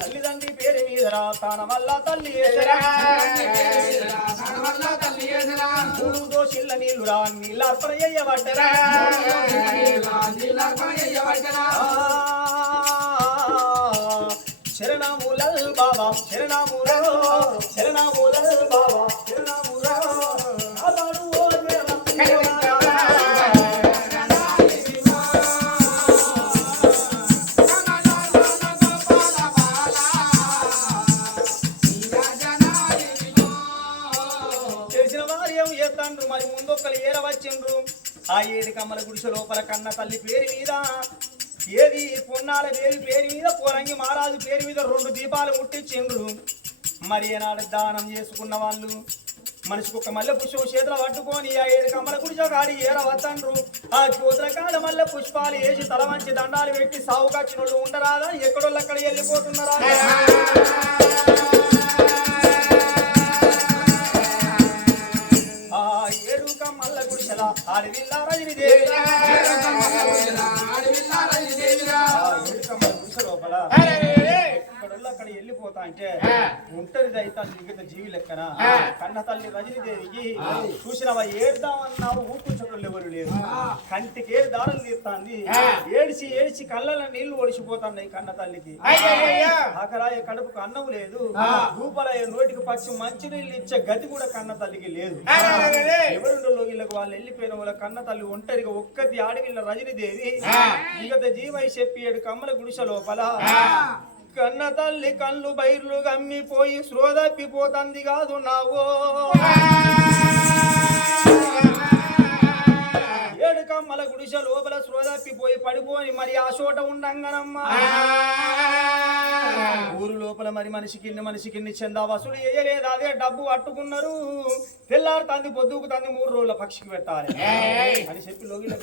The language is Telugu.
తల్లిదండ్రి పేరు మీదరా తాన వల్ల తల్లి దోషిల్ల నీళ్ళురా నీళ్ళ అర్పణ చెయ్యబడ్డరా శరణములల్ బాబా శరణములో శరణములల్ బాబా శరణములో అతడు ఓ చేసిన వారు ఏం చేస్తాండ్రు మరి ముందొక్కలు ఏరవచ్చిండ్రు ఆ ఏడు కమ్మల గుడిసె లోపల కన్న తల్లి పేరు మీద ఏది పొన్నాల దేవి పేరు మీద పోరంగి మహారాజు పేరు మీద 2 దీపాలు ముట్టించిండ్రు మరి ఏనాడు దానం చేసుకున్న వాళ్ళు మనిషికి ఒక మల్లె పుష్పం చేతులు పట్టుకొని ఆ 7 కమ్మల గుడిసె కాడి ఏరవత్తండ్రు ఆ కోతుల కాడ మల్లె పుష్పాలు వేసి తల మంచి దండాలు పెట్టి సావుకొచ్చిన వాళ్ళు ఉండరాదా ఎక్కడోళ్ళు అక్కడ వెళ్ళిపోతున్నారా ఆ 7 కమ్మల గుడిసెల ఆడవిల్ల రజనీదేవి లోపల అక్కడ వెళ్ళిపోతా అంటే ఒంటరిది అయితే మిగతా జీవి లెక్కన కన్న తల్లి రజనీదేవికి చూసినవా ఏడ్దామన్నావు ఊపుకుంచడం ఎవరు లేదు కంటికి దారులు తీస్తాంది ఏడిచి ఏడిచి కళ్ళలో నీళ్లు ఒడిసిపోతున్నాయి కన్న తల్లికి ఆకరాయ కడుపుకు అన్నం లేదు రూపలయ నోటికి పచ్చి మంచి నీళ్ళు ఇచ్చే గతి కూడా కన్న తల్లికి లేదు ఎవరుండో వీళ్ళకి వాళ్ళు వెళ్ళిపోయిన వాళ్ళ కన్న తల్లి ఒంటరిగా ఒక్కటి ఆడవిల్ల రజనీదేవి మిగతా జీవై చెప్పి 7 కమ్మల గుడిసె లోపల కన్న తల్లి కళ్ళు బైర్లు గమ్మిపోయి శ్రోదప్పిపోతుంది కాదు నావో 7 కమ్మల గుడిసె లోపల శ్రోదప్పిపోయి పడిపోయి మరి ఆ చోట ఉండంగనమ్మా ఊరు లోపల మరి మనిషికి చందా వసూలు చేయలేదు అదే డబ్బు పట్టుకున్నారు తెల్లారు తంది పొద్దుకు తంది 3 రోజుల పక్షికి పెట్టాలి అని చెప్పి లోగిల